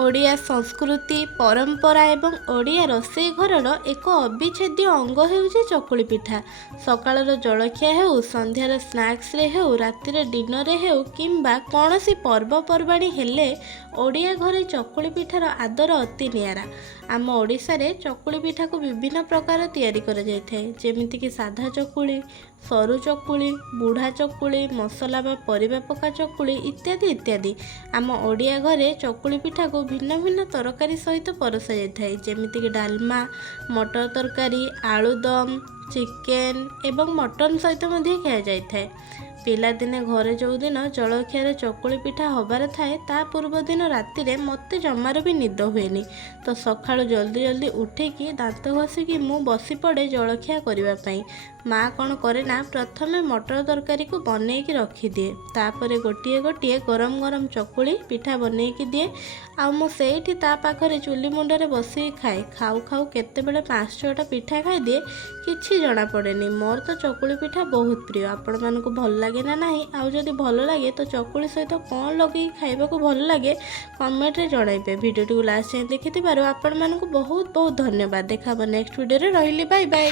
ଓଡ଼ିଆ ସଂସ୍କୃତି ପରମ୍ପରା ଏବଂ ଓଡ଼ିଆ ରୋଷେଇ ଘରର ଏକ ଅବିଚ୍ଛେଦ୍ୟ ଅଙ୍ଗ ହେଉଛି ଚକୁଳି ପିଠା। ସକାଳର ଜଳଖିଆ ହେଉ, ସନ୍ଧ୍ୟାର ସ୍ନାକ୍ସରେ ହେଉ, ରାତିରେ ଡିନରରେ ହେଉ କିମ୍ବା କୌଣସି ପର୍ବପର୍ବାଣି ହେଲେ ଓଡ଼ିଆ ଘରେ ଚକୁଳି ପିଠାର ଆଦର ଅତି ନିଆରା। ଆମ ଓଡ଼ିଶାରେ ଚକୁଳି ପିଠାକୁ ବିଭିନ୍ନ ପ୍ରକାର ତିଆରି କରାଯାଇଥାଏ, ଯେମିତିକି ସାଧା ଚକୁଳି, ସରୁ ଚକୁଳି, ବୁଢ଼ା ଚକୁଳି, ମସଲା ବା ପରିବା ପକା ଚକୁଳି ଇତ୍ୟାଦି ଇତ୍ୟାଦି। ଆମ ଓଡ଼ିଆ ଘରେ ଚକୁଳି ପିଠାକୁ ଭିନ୍ନ ଭିନ୍ନ ତରକାରୀ ସହିତ ପରସା ଯାଇଥାଏ, ଯେମିତିକି ଡାଲମା, ମଟର ତରକାରୀ, ଆଳୁଦମ୍, ଚିକେନ ଏବଂ ମଟନ ସହିତ ମଧ୍ୟ ଖିଆଯାଇଥାଏ। ପିଲାଦିନେ ଘରେ ଯେଉଁଦିନ ଜଳଖିଆରେ ଚକୁଳି ପିଠା ହେବାର ଥାଏ, ତା ପୂର୍ବ ଦିନ ରାତିରେ ମୋତେ ଜମାରୁ ବି ନିଦ ହୁଏନି। ତ ସକାଳୁ ଜଲ୍ଦି ଜଲ୍ଦି ଉଠିକି ଦାନ୍ତ ଘଷିକି ମୁଁ ବସି ପଡ଼େ ଜଳଖିଆ କରିବା ପାଇଁ। ମା' କ'ଣ କରେ ନା, ପ୍ରଥମେ ମଟର ତରକାରୀକୁ ବନେଇକି ରଖିଦିଏ, ତାପରେ ଗୋଟିଏ ଗୋଟିଏ ଗରମ ଗରମ ଚକୁଳି ପିଠା ବନେଇକି ଦିଏ। ଆଉ ମୁଁ ସେଇଠି ତା ପାଖରେ ଚୁଲି ମୁଣ୍ଡରେ ବସିକି ଖାଏ। ଖାଉ ଖାଉ କେତେବେଳେ 5-6ଟା ପିଠା ଖାଇଦିଏ, କିଛି ଜଣାପଡ଼େନି। ମୋର ତ ଚକୁଳି ପିଠା ବହୁତ ପ୍ରିୟ। ଆପଣମାନଙ୍କୁ ଭଲ ଲାଗେ ନା ନାହିଁ? ଆଉ ଯଦି ଭଲ ଲାଗେ ତ ଚକୁଳି ସହିତ କ'ଣ ଲଗେଇକି ଖାଇବାକୁ ଭଲ ଲାଗେ କମେଣ୍ଟରେ ଜଣାଇବେ। ଭିଡ଼ିଓଟିକୁ ଲାଷ୍ଟ ଯାଏଁ ଦେଖିଥିବାରୁ ଆପଣମାନଙ୍କୁ ବହୁତ ବହୁତ ଧନ୍ୟବାଦ। ଦେଖା ହେବ ନେକ୍ସଟ ଭିଡ଼ିଓରେ। ରହିଲି, ବାଇ ବାଇ।